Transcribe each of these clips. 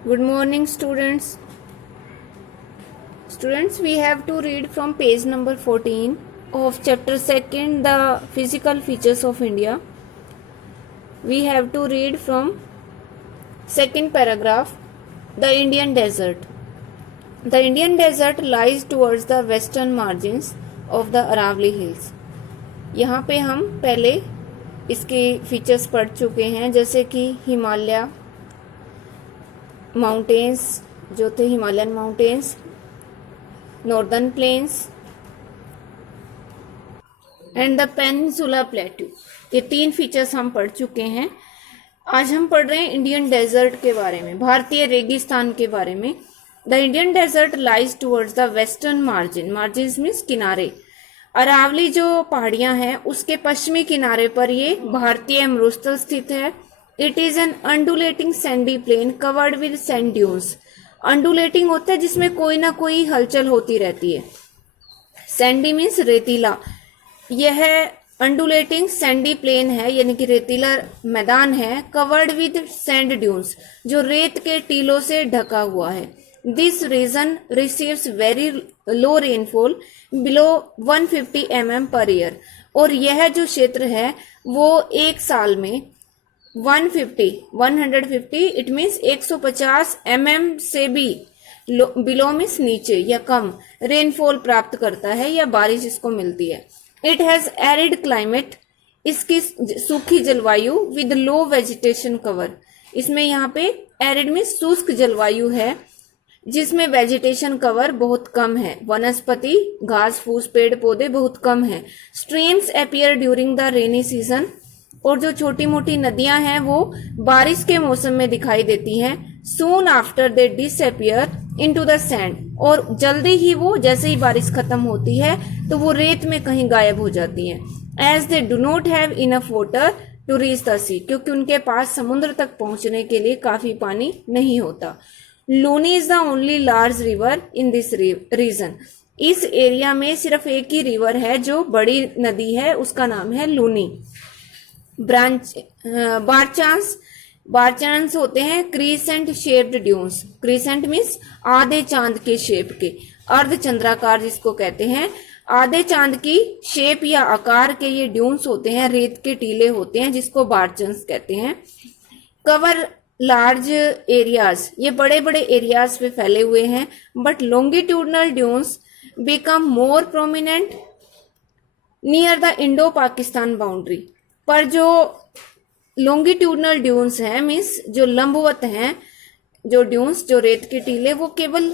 Good morning, students. Students, we have to read from page number 14 of chapter 2, the physical features of India. We have to read from second paragraph, the Indian desert. The Indian desert lies towards the western margins of the Aravalli Hills. यहाँ पे हम पहले इसके features पढ़ चुके हैं, जैसे कि हिमालय माउंटेन्स जो थे, Himalayan mountains, northern plains and the peninsula plateau. ये 3 फीचर्स हम पढ़ चुके हैं। आज हम पढ़ रहे हैं इंडियन डेजर्ट के बारे में, भारतीय रेगिस्तान के बारे में। The Indian desert lies towards the western margin, margin means किनारे। अरावली जो पहाड़ियां हैं उसके पश्चिमी किनारे पर ये भारतीय मरुस्थल स्थित है। It is an undulating sandy plain covered with sand dunes. Undulating होता है जिसमें कोई ना कोई हलचल होती रहती है। सैंडी मीन्स रेतीला। यह अंडुलेटिंग सैंडी प्लेन है, यानी कि रेतीला मैदान है। कवर्ड विद सैंड ड्यून्स, जो रेत के टीलों से ढका हुआ है। This region receives very low rainfall below 150 mm per year. और यह जो क्षेत्र है वो एक साल में 150 इट मीन्स 150 mm से भी बिलो मीन्स नीचे या कम रेनफॉल प्राप्त करता है या बारिश इसको मिलती है। इट हैज एरिड क्लाइमेट, इसकी सूखी जलवायु विद लो वेजिटेशन कवर। इसमें यहाँ पे एरिड मीन्स शुष्क जलवायु है जिसमें वेजिटेशन कवर बहुत कम है, वनस्पति घास फूस पेड़ पौधे बहुत कम है। Streams appear during the rainy season, और जो छोटी मोटी नदियां हैं वो बारिश के मौसम में दिखाई देती हैं। Soon after they disappear into the sand, और जल्दी ही वो जैसे ही बारिश खत्म होती है तो वो रेत में कहीं गायब हो जाती हैं। As they do not have enough water to reach the sea, क्योंकि उनके पास समुद्र तक पहुंचने के लिए काफी पानी नहीं होता। Luni is the only large river in this region. इस एरिया में सिर्फ एक ही रिवर है जो बड़ी नदी है, उसका नाम है लूनी। बारचांस होते हैं crescent shaped dunes. Crescent means आधे चांद के शेप के, अर्धचंद्राकार जिसको कहते हैं। आधे चांद की शेप या आकार के ये ड्यून्स होते हैं, रेत के टीले होते हैं जिसको बारचांस कहते हैं। कवर लार्ज एरियाज, ये बड़े बड़े एरियाज पे फैले हुए हैं। But longitudinal dunes become more prominent near the Indo Pakistan boundary. पर जो लॉन्गिट्यूडनल ड्यून्स हैं मीन्स जो लंबवत हैं, जो ड्यून्स जो रेत के टीले, वो केवल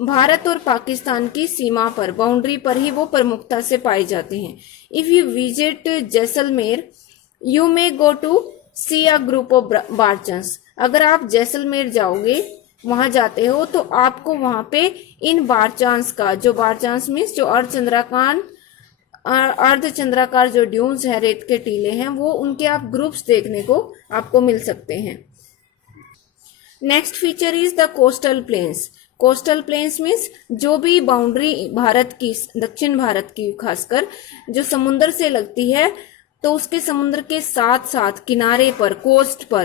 भारत और पाकिस्तान की सीमा पर, बाउंड्री पर ही वो प्रमुखता से पाए जाते हैं। If you visit Jaisalmer you may go to see a group of barchans. अगर आप जैसलमेर जाओगे, वहां जाते हो तो आपको वहां पे इन बारचांस का, जो बारचांस मीन्स जो अर्धचंद्राकार जो ड्यून्स है, रेत के टीले हैं, वो उनके आप ग्रुप्स देखने को आपको मिल सकते हैं। Next feature is the coastal planes. Coastal planes means जो भी बाउंड्री भारत की, दक्षिण भारत की खासकर जो समुद्र से लगती है, तो उसके समुद्र के साथ साथ किनारे पर, कोस्ट पर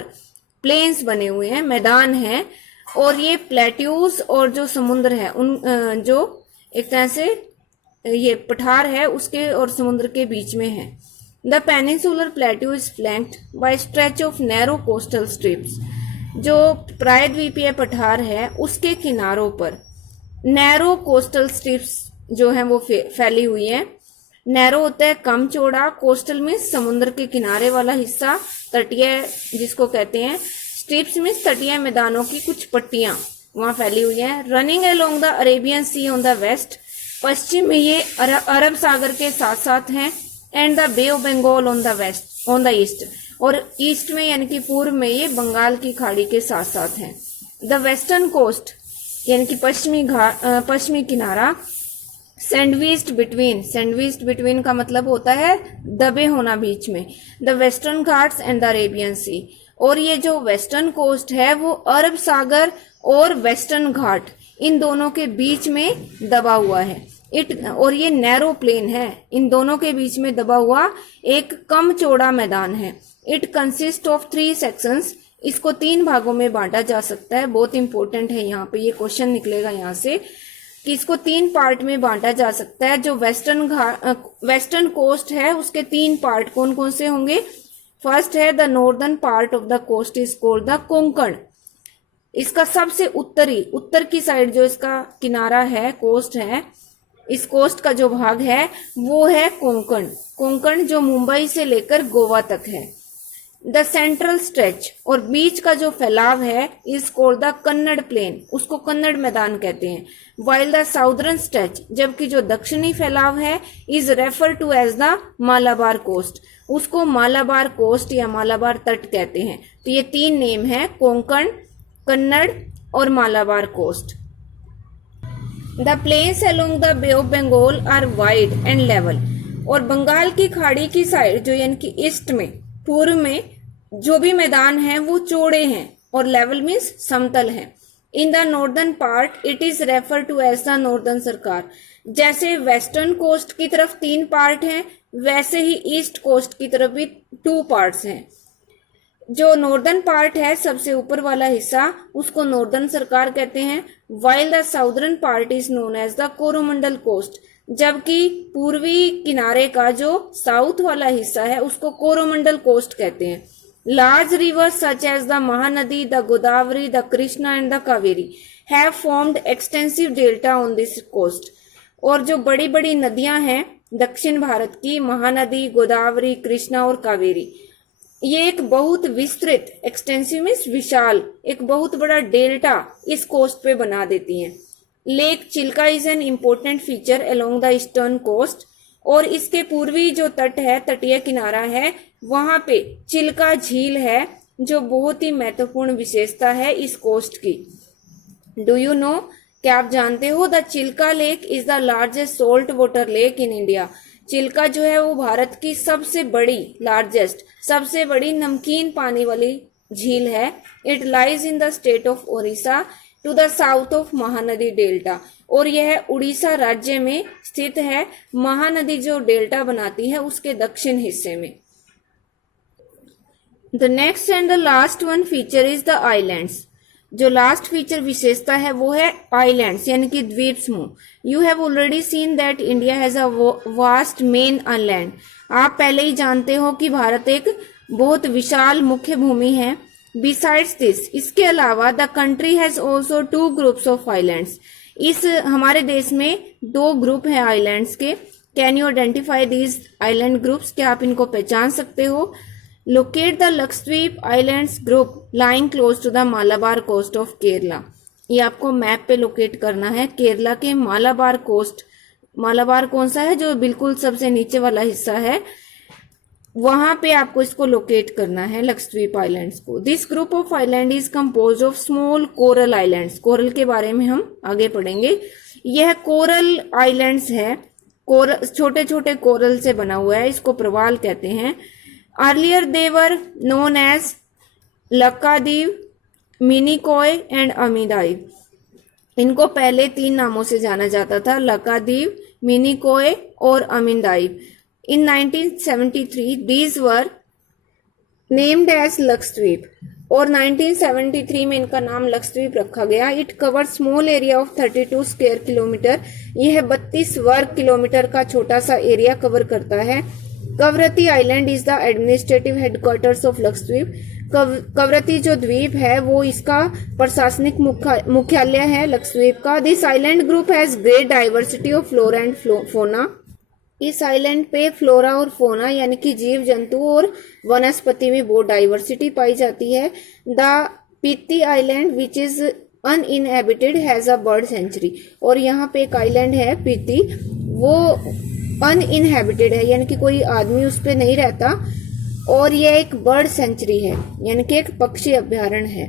प्लेन्स बने हुए हैं, मैदान हैं। और ये प्लेट्यूज और जो समुद्र है उन जो एक तरह से ये पठार है उसके और समुद्र के बीच में है। The peninsular plateau is flanked by stretch of narrow coastal strips. जो प्रायद्वीपीय पठार है उसके किनारों पर नैरो कोस्टल स्ट्रिप्स जो है वो फैली हुई है। नैरो होता है कम चौड़ा, कोस्टल में समुद्र के किनारे वाला हिस्सा, तटीय जिसको कहते हैं। स्ट्रिप्स में तटीय मैदानों की कुछ पट्टियां वहां फैली हुई है। Running along the Arabian Sea on the west, पश्चिम में ये अरब सागर के साथ साथ हैं। And the bay of Bengal on the west, on the east, और ईस्ट में यानी कि पूर्व में ये बंगाल की खाड़ी के साथ साथ हैं। द वेस्टर्न कोस्ट यानी कि पश्चिमी किनारा, सैंडविच्ड बिटवीन का मतलब होता है दबे होना बीच में। The Western Ghats and the Arabian Sea, और ये जो वेस्टर्न कोस्ट है वो अरब सागर और वेस्टर्न घाट इन दोनों के बीच में दबा हुआ है। और ये नैरो प्लेन है, इन दोनों के बीच में दबा हुआ एक कम चौड़ा मैदान है। इट कंसिस्ट ऑफ 3 सेक्शंस, इसको 3 भागों में बांटा जा सकता है। बहुत इंपॉर्टेंट है, यहाँ पे ये क्वेश्चन निकलेगा यहाँ से कि इसको 3 पार्ट में बांटा जा सकता है। जो वेस्टर्न कोस्ट है उसके 3 पार्ट कौन कौन से होंगे? फर्स्ट है the northern part of the coast is called the Konkan. इसका सबसे उत्तर की साइड जो इसका किनारा है, कोस्ट है, इस कोस्ट का जो भाग है वो है कोंकण। कोंकण जो मुंबई से लेकर गोवा तक है। द सेंट्रल स्ट्रेच और बीच का जो फैलाव है is called the Kannad plain, उसको कन्नड़ मैदान कहते हैं। वाइल द साउदर्न स्ट्रेच, जबकि जो दक्षिणी फैलाव है, is refer to as the Malabar coast, उसको मालाबार कोस्ट या मालाबार तट कहते हैं। तो ये 3 नेम है, कोंकण, कन्नड़ और Malabar coast. The plains along the bay of Bengal are wide and level, और बंगाल की खाड़ी की साइड जो यानी कि ईस्ट में, पूर्व में जो भी मैदान है वो चौड़े हैं और लेवल मीन्स समतल है। In the northern part it is refer to as the northern Circar. जैसे वेस्टर्न कोस्ट की तरफ 3 पार्ट हैं, वैसे ही ईस्ट कोस्ट की तरफ भी 2 पार्ट्स हैं। जो नॉर्दर्न पार्ट है, सबसे ऊपर वाला हिस्सा, उसको नॉर्दर्न सरकार कहते हैं। While the southern part is known as the Coromandel coast, जबकि पूर्वी किनारे का जो साउथ वाला हिस्सा है उसको कोरोमंडल कोस्ट कहते हैं। Large rivers such as the Mahanadi, the Godavari, the Krishna and the Kaveri have formed extensive delta on this coast. और जो बड़ी बड़ी नदियां हैं दक्षिण भारत की, महानदी, गोदावरी, कृष्णा और कावेरी, ये एक बहुत विस्तृत, एक्सटेंसिव मीन्स विशाल, एक बहुत बड़ा डेल्टा इस कोस्ट पे बना देती हैं। Lake Chilka is an important feature along the eastern coast, और इसके पूर्वी जो तट है, तटीय किनारा है, वहां पे चिल्का झील है जो बहुत ही महत्वपूर्ण विशेषता है इस कोस्ट की। डू यू नो, क्या आप जानते हो, the Chilka lake is the largest salt water lake in India. Chilka जो है वो भारत की सबसे बड़ी, लार्जेस्ट, सबसे बड़ी नमकीन पानी वाली झील है। It lies in the state of Odisha to the south of Mahanadi delta, और यह उड़ीसा राज्य में स्थित है, महानदी जो डेल्टा बनाती है उसके दक्षिण हिस्से में। The next and the last one feature is the islands. जो लास्ट फीचर विशेषता है वो है आइलैंड्स यानी कि द्वीप समूह। You have already seen that India has a vast mainland. आप पहले ही जानते हो कि भारत एक बहुत विशाल मुख्य भूमि है। बिसाइड्स दिस, इसके अलावा the country has also 2 groups of islands. इस हमारे देश में 2 ग्रुप है आइलैंड्स के। Can you identify these island groups, क्या आप इनको पहचान सकते हो? Locate the Lakshadweep islands group lying close to the Malabar coast of Kerala. ये आपको मैप पे लोकेट करना है। केरला के मालाबार कोस्ट, मालाबार कौन सा है, जो बिल्कुल सबसे नीचे वाला हिस्सा है, वहां पे आपको इसको लोकेट करना है, लक्षद्वीप आइलैंड्स को। This group of island is compose of small coral islands. Coral के बारे में हम आगे पढ़ेंगे। यह कोरल आइलैंड्स है, छोटे छोटे कोरल से बना हुआ है, इसको प्रवाल कहते हैं। Earlier they were known as Laccadive, Minicoy and Amindivi. इनको पहले 3 नामों से जाना जाता था, लक्कादीव, मिनिकॉय और अमीदाइव। In 1973, these were named as Lakshadweep, और 1973 में इनका नाम लक्षद्वीप रखा गया। It cover small area of 32 square kilometre. यह 32 वर्ग किलोमीटर का छोटा सा एरिया कवर करता है। Kavaratti island is the administrative headquarters of Lakshadweep. Kavaratti जो द्वीप है वो इसका प्रशासनिक मुख्यालय है लक्षद्वीप का। This island group has great diversity of flora and fauna. इस आइलैंड पे फ्लोरा और फोना यानी कि जीव जंतु और वनस्पति में बहुत डाइवर्सिटी पाई जाती है। द पीती island which is uninhabited has a bird sanctuary, और यहाँ पे एक आइलैंड है पीती, वो अनइनहेबिटेड है यानी कि कोई आदमी उस पे नहीं रहता, और यह एक बर्ड सेंचुरी है यानी कि एक पक्षी अभ्यारण्य है।